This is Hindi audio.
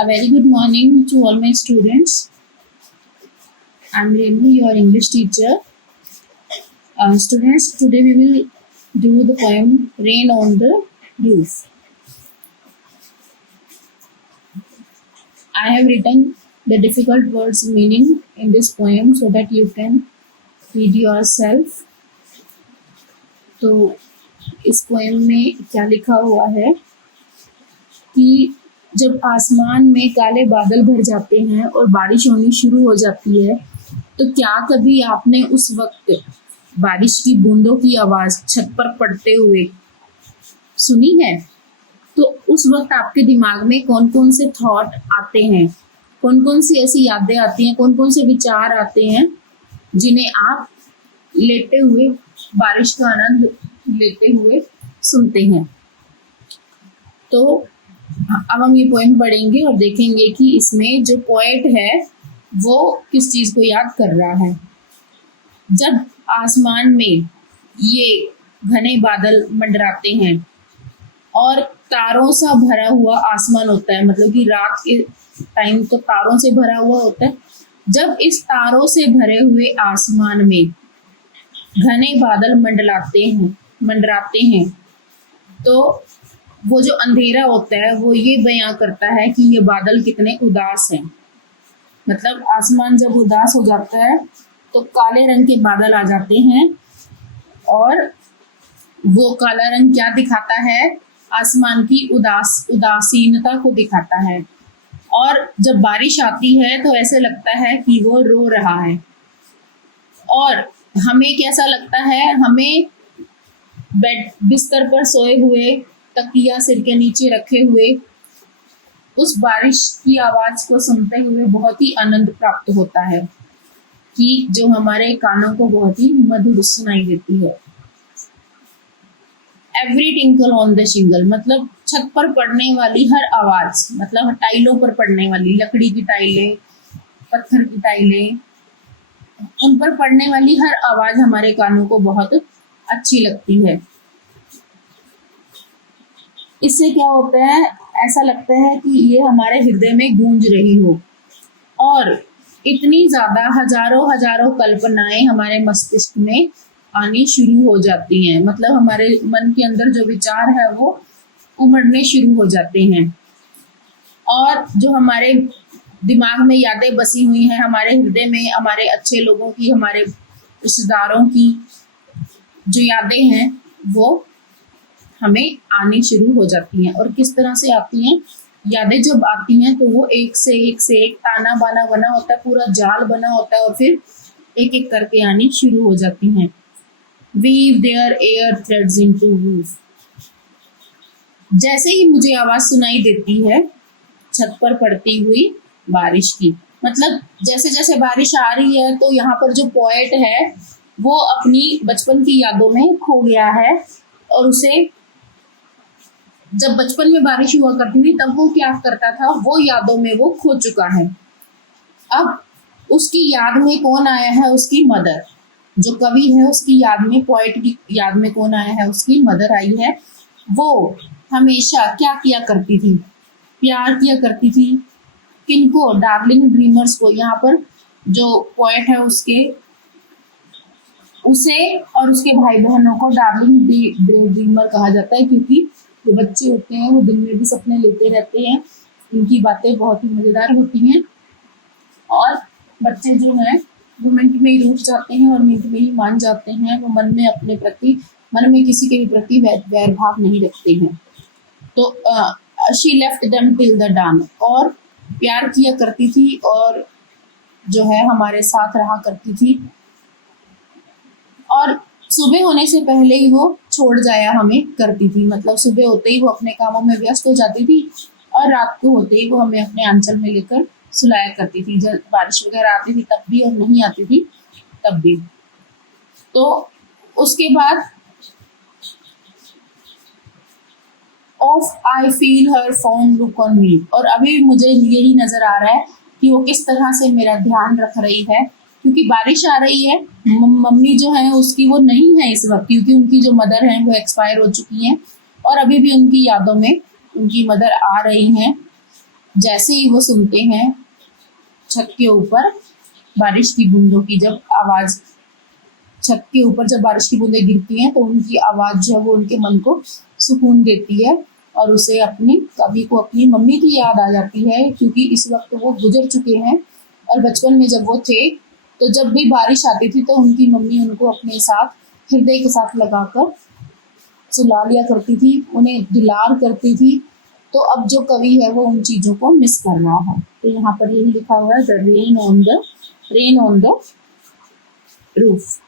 A very good morning to all my students. I'm Renu, your English teacher. Students, today we will do the poem Rain on the Roof. I have written the difficult words meaning in this poem so that you can read yourself. तो इस पोएम में क्या लिखा हुआ है कि जब आसमान में काले बादल भर जाते हैं और बारिश होनी शुरू हो जाती है, तो क्या कभी आपने उस वक्त बारिश की बूंदों की आवाज छत पर पड़ते हुए सुनी है? तो उस वक्त आपके दिमाग में कौन कौन से थॉट आते हैं, कौन कौन सी ऐसी यादें आती हैं, कौन कौन से विचार आते हैं जिन्हें आप लेटे हुए बारिश का आनंद लेते हुए सुनते हैं। तो अब हम ये पोएम पढ़ेंगे और देखेंगे कि इसमें जो पोएट है वो किस चीज को याद कर रहा है। जब आसमान में ये घने बादल मंडराते हैं और तारों सा भरा हुआ आसमान होता है, मतलब कि रात के टाइम तो तारों से भरा हुआ होता है। जब इस तारों से भरे हुए आसमान में घने बादल मंडराते हैं तो वो जो अंधेरा होता है वो ये बयां करता है कि ये बादल कितने उदास हैं। मतलब आसमान जब उदास हो जाता है तो काले रंग के बादल आ जाते हैं और वो काला रंग क्या दिखाता है? आसमान की उदासीनता को दिखाता है। और जब बारिश आती है तो ऐसे लगता है कि वो रो रहा है। और हमें कैसा लगता है? हमें बिस्तर पर सोए हुए तकिया सिर के नीचे रखे हुए उस बारिश की आवाज को सुनते हुए बहुत ही आनंद प्राप्त होता है कि जो हमारे कानों को बहुत ही मधुर सुनाई देती है। एवरी टिंकल ऑन द शिंगल, मतलब छत पर पड़ने वाली हर आवाज, मतलब टाइलों पर पड़ने वाली, लकड़ी की टाइलें, पत्थर की टाइलें, उन पर पड़ने वाली हर आवाज हमारे कानों को बहुत अच्छी लगती है। इससे क्या होता है? ऐसा लगता है कि ये हमारे हृदय में गूंज रही हो और इतनी ज्यादा हजारों कल्पनाएं हमारे मस्तिष्क में आनी शुरू हो जाती हैं। मतलब हमारे मन के अंदर जो विचार है वो उमड़ने शुरू हो जाते हैं और जो हमारे दिमाग में यादें बसी हुई हैं, हमारे हृदय में हमारे अच्छे लोगों की, हमारे रिश्तेदारों की जो यादें हैं वो हमें आनी शुरू हो जाती हैं। और किस तरह से आती हैं? यादें जब आती हैं तो वो एक से एक ताना बाना बना होता है, पूरा जाल बना होता है और फिर एक एक करके आनी शुरू हो जाती हैं। Weave their air threads into roof. जैसे ही मुझे आवाज सुनाई देती है छत पर पड़ती हुई बारिश की, मतलब जैसे जैसे बारिश आ रही है तो यहाँ पर जो पोएट है वो अपनी बचपन की यादों में खो गया है और उसे जब बचपन में बारिश हुआ करती थी तब वो क्या करता था, वो यादों में वो खो चुका है। अब उसकी याद में कौन आया है? उसकी मदर। जो कवि है उसकी याद में, पोएट की याद में कौन आया है? उसकी मदर आई है। वो हमेशा क्या किया करती थी? प्यार किया करती थी। किनको? डार्लिंग ड्रीमर्स को। यहाँ पर जो पोएट है उसे और उसके भाई बहनों को डार्लिंग ड्रीमर कहा जाता है, क्योंकि जो बच्चे होते हैं वो दिन में भी सपने लेते रहते हैं। उनकी बातें बहुत ही मजेदार होती हैं और बच्चे जो हैं वो मिनट में ही रूठ जाते हैं और मिनट में ही मान जाते हैं। वो मन में किसी के भी प्रति वैर भाव नहीं रखते हैं। तो she left them till the dawn, और प्यार किया करती थी और जो है हमारे साथ रहा करती थी और सुबह होने से पहले ही वो छोड़ जाया हमें करती थी। मतलब सुबह होते ही वो अपने कामों में व्यस्त हो जाती थी और रात को होते ही वो हमें अपने आंचल में लेकर सुलाया करती थी। जब बारिश वगैरह आती थी तब भी और नहीं आती थी तब भी। तो उसके बाद of I feel her fond look on me, और अभी मुझे यही नजर आ रहा है कि वो किस तरह से मेरा ध्यान रख रही है, क्योंकि बारिश आ रही है। मम्मी जो है उसकी वो नहीं है इस वक्त, क्योंकि उनकी जो मदर है वो एक्सपायर हो चुकी हैं और अभी भी उनकी यादों में उनकी मदर आ रही हैं। जैसे ही वो सुनते हैं छत के ऊपर बारिश की बूंदों की जब आवाज, छत के ऊपर जब बारिश की बूंदें गिरती हैं तो उनकी आवाज जो है वो उनके मन को सुकून देती है और उसे अपनी कवि को अपनी मम्मी की याद आ जाती है, क्योंकि इस वक्त वो गुजर चुके हैं। और बचपन में जब वो थे तो जब भी बारिश आती थी तो उनकी मम्मी उनको अपने साथ हृदय के साथ लगाकर सुला लिया करती थी, उन्हें दुलार करती थी। तो अब जो कवि है वो उन चीजों को मिस कर रहा है। तो यहाँ पर यही लिखा हुआ है, the rain on the roof.